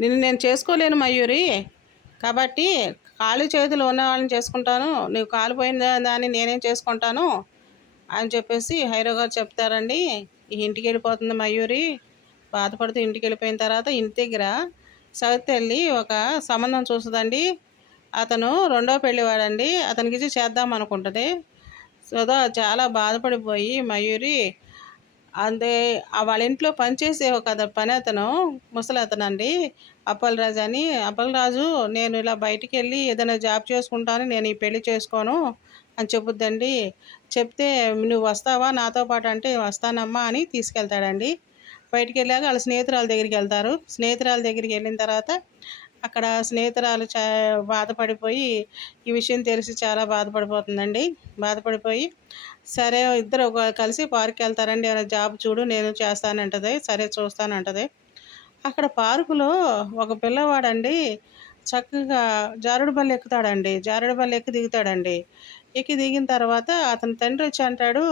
నిన్ను నేను చేసుకోలేను మయూరి, కాబట్టి కాళ్ళు చేతులు ఉన్న వాళ్ళని చేసుకుంటాను, నువ్వు కాలిపోయిన దాన్ని నేనేం చేసుకుంటాను అని చెప్పేసి హైరో గారు చెప్తారండి. ఇంటికి వెళ్ళిపోతుంది మయూరి. బాధపడుతూ ఇంటికి వెళ్ళిపోయిన తర్వాత ఇంటి దగ్గర సవితల్లి ఒక సంబంధం చూస్తుందండి. అతను రెండో పెళ్ళివాడండి. అతనికి ఇచ్చి చేద్దాం అనుకుంటుంది. సుధా చాలా బాధపడిపోయి మయూరి అంతే వాళ్ళ ఇంట్లో పనిచేసే ఒక పని అతను ముసలతను అండి, అప్పలరాజు అని. అప్పలరాజు, నేను ఇలా బయటికి వెళ్ళి ఏదైనా జాబ్ చేసుకుంటాను, నేను ఈ పెళ్లి చేసుకోను అని చెప్పుద్దండి. చెప్తే నువ్వు వస్తావా నాతో పాటు అంటే వస్తానమ్మా అని తీసుకెళ్తాడండి. బయటికి వెళ్ళాక వాళ్ళ స్నేహితురాల దగ్గరికి వెళ్తారు. స్నేహితురాల దగ్గరికి వెళ్ళిన తర్వాత అక్కడ స్నేహితురాలు బాధపడిపోయి ఈ విషయం తెలిసి చాలా బాధపడిపోతుందండి. బాధపడిపోయి సరే ఇద్దరు కలిసి పార్క్కి వెళ్తారండి. ఏమైనా జాబ్ చూడు నేను చేస్తానంటది. సరే చూస్తానంటది. అక్కడ పార్కులో ఒక పిల్లవాడండి చక్కగా జారుడు బల్ల ఎక్కుతాడండి. జారుడు బల్ల ఎక్కి దిగుతాడండి. ఎక్కి దిగిన తర్వాత అతని తండ్రి వచ్చి అంటాడు,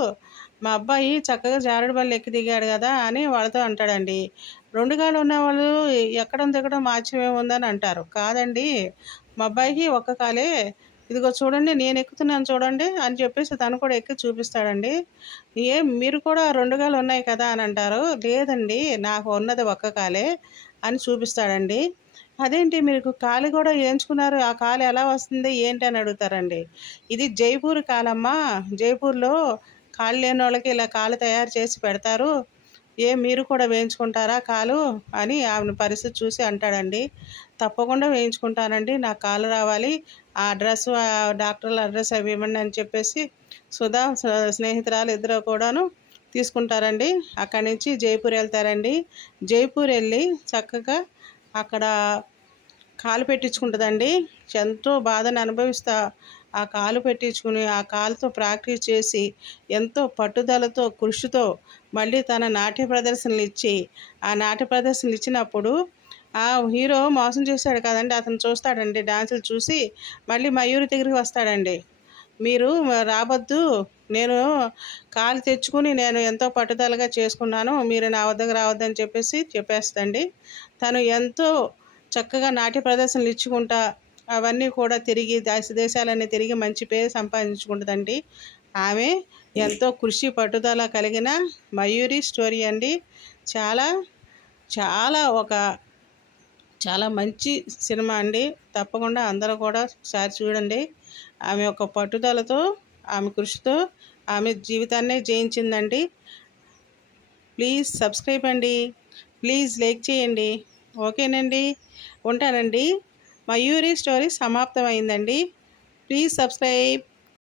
మా అబ్బాయి చక్కగా జారుడు బల్ల ఎక్కి దిగాడు కదా అని వాళ్ళతో అంటాడండి. రెండు కాళ్ళు ఉన్నవాళ్ళు ఎక్కడం దిగడం ఆశ్చర్యం ఉందని అంటారు. కాదండి, మా అబ్బాయికి ఒక్క కాలే, ఇదిగో చూడండి నేను ఎక్కుతున్నాను చూడండి అని చెప్పేసి తను కూడా ఎక్కి చూపిస్తాడండి. మీరు కూడా రెండు కాళ్ళు ఉన్నాయి కదా అని అంటారు. లేదండి నాకు ఉన్నది ఒక్క కాలే అని చూపిస్తాడండి. అదేంటి మీరు కాలు కూడా వేయించుకున్నారు, ఆ కాలు ఎలా వస్తుంది ఏంటి అని అడుగుతారండి. ఇది జైపూర్ కాలమ్మా, జైపూర్లో కాళ్ళు లేని వాళ్ళకి ఇలా కాలు తయారు చేసి పెడతారు, మీరు కూడా వేయించుకుంటారా కాలు అని ఆమెను పరిస్థితి చూసి అంటాడండి. తప్పకుండా వేయించుకుంటానండి, నాకు కాలు రావాలి, ఆ అడ్రస్ ఆ డాక్టర్ల అడ్రస్ అవి ఇవ్వండి అని చెప్పేసి సుధా స్నేహితురాలు ఇద్దరు కూడాను తీసుకుంటారండి. అక్కడి నుంచి జైపూర్ వెళ్తారండి. జైపూర్ వెళ్ళి చక్కగా అక్కడ కాలు పెట్టించుకుంటుందండి. ఎంతో బాధను అనుభవిస్తా ఆ కాలు పెట్టించుకుని ఆ కాలుతో ప్రాక్టీస్ చేసి ఎంతో పట్టుదలతో కృషితో మళ్ళీ తన నాట్య ప్రదర్శనలు ఇచ్చి ఆ నాట్య ప్రదర్శనలు ఇచ్చినప్పుడు ఆ హీరో మోసం చేశాడు కదండి, అతను చూస్తాడండి. డాన్సులు చూసి మళ్ళీ మయూరి దగ్గరికి వస్తాడండి. మీరు రావద్దు, నేను కాలు తెచ్చుకుని నేను ఎంతో పట్టుదలగా చేసుకున్నాను, మీరు నా వద్దకు రావద్దని చెప్పేసి చెప్పేస్తండి. తను ఎంతో చక్కగా నాట్య ప్రదర్శనలు ఇచ్చుకుంటా అవన్నీ కూడా తిరిగి దేశాలన్నీ తిరిగి మంచి పేరు సంపాదించుకుంటుందండి. ఆమె ఎంతో కృషి పట్టుదల కలిగిన మయూరి స్టోరీ అండి. చాలా చాలా చాలా మంచి సినిమా అండి. తప్పకుండా అందరూ కూడా ఒకసారి చూడండి. ఆమె యొక్క పట్టుదలతో ఆమె కృషితో ఆమె జీవితాన్నే జయించిందండి. ప్లీజ్ సబ్స్క్రైబ్ అండి, ప్లీజ్ లైక్ చేయండి. ఓకేనండి, ఉంటానండి. మయూరి స్టోరీ సమాప్తమైందండి. Please subscribe.